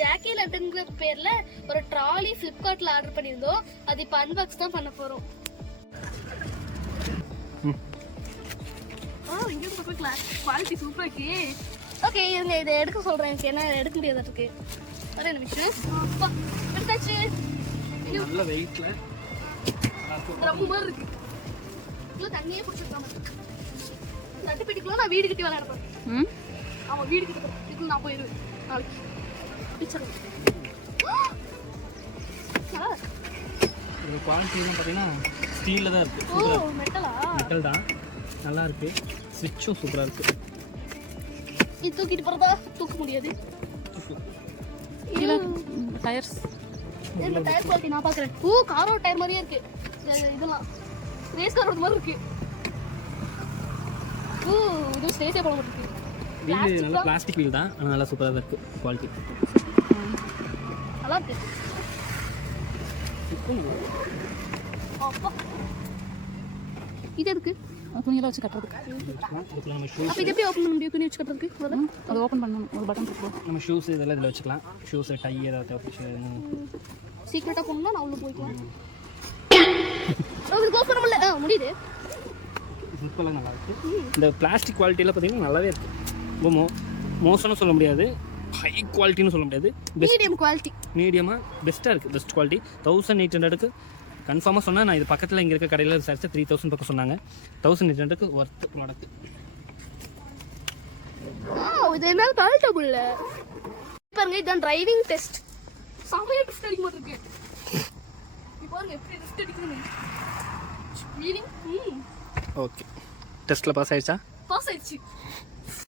Jackie லண்டன்ங்கிற பேர்ல ஒரு trolley ஃபிளிப்கார்ட்ல order பண்ணியிருந்தோம். அது இப்போ அன்பாக்ஸ் தான் பண்ண போறோம். இங்க பார்க்கலாம், குவாலிட்டி சூப்பரா இருக்கு. ஓகே, இருங்க இதை எடுக்க சொல்றேன். எனக்கு என்ன எடுக்க முடியாதா இருக்கு. ஒரே நிமிஷம். அப்பா எடுத்தாச்சு. நல்ல வெயிட்ல ரொம்ப மாதிரி இருக்கு. இவ்வளோ தண்ணியே பிடிச்சிருக்காம தட்டு பெட்டிக்குள்ள நான் வீடு கட்டி விளையாட போறேன். ஆமா, வீடு கட்டி இதுக்குள்ள நான் போயிருவேன் நாளைக்கு. இது குவாலிட்டிலாம் பார்த்தீங்கன்னா ஸ்டீலில் தான் இருக்குது. ஓ, மெட்டலா? மெட்டல் தான், நல்லா இருக்கு. ஸ்விட்சும் சூப்பராக இருக்கு. இது தூக்கிட்டு போகிறதா? தூக்க முடியாது. டயர்ஸ், இந்த டயர் குவாலிட்டி நான் பார்க்குறேன். ஓ, காரோட டயர் மாதிரியே இருக்கு. இதெல்லாம் ரேஸ் காரோட மாதிரி இருக்கு. ஓ, இது ஸ்டேஜே போட மாட்டேங்குது. வீல் நல்லா பிளாஸ்டிக் வீல் தான், ஆனால் நல்லா சூப்பராக தான் இருக்கு. குவாலிட்டி நல்லா இருக்கு. அப்பா, இது எதுக்கு? துணியெல்லாம் வச்சு கட்டுறதுக்கு. நம்ம ஷூஸ், அப்போ இது எப்படி ஓப்பன் பண்ண முடியும்? துணி வச்சு கட்டுறதுக்கு அது ஓப்பன் பண்ணணும், ஒரு பட்டன் இருக்கு. நம்ம ஷூஸ் இதெல்லாம் இதில் வச்சுக்கலாம். ஷூஸ் டை ஏதாவது சீக்கிரட்டாக போகணும்னா நான் உள்ள போய்க்கலாம். இது க்ளோஸ் பண்ண முடியல. முடியுது. சிம்பிளாக நல்லா இருக்கு. இந்த பிளாஸ்டிக் குவாலிட்டியில் பார்த்தீங்கன்னா நல்லாவே இருக்கு. ரொம்ப மோசம்னு சொல்ல முடியாது, ஹை குவாலிட்டின்னு சொல்ல முடியாது, மீடியம் குவாலிட்டி, மீடியமாக பெஸ்ட்டாக இருக்குது. Best quality. 1800க்கு கன்ஃபார்மாக சொன்னால், நான் இது பக்கத்தில் இங்கே இருக்க கடையில் விசாரிச்சு 3000 பக்கம் சொன்னாங்க. 1800க்கு ஒர்த்து ப்ராடக்ட். இது என்ன கல்ட்டபுள் பாருங்க. இதுதான் டிரைவிங் டெஸ்ட். சமைய டெஸ்ட் அடிக்க மாட்டிருக்கு. இப்போ பாருங்க எப்படி டெஸ்ட் அடிக்குது. வீலிங் ஓகே, டெஸ்ட்டில் பாஸ் ஆயிடுச்சா? பாஸ் ஆயிடுச்சு.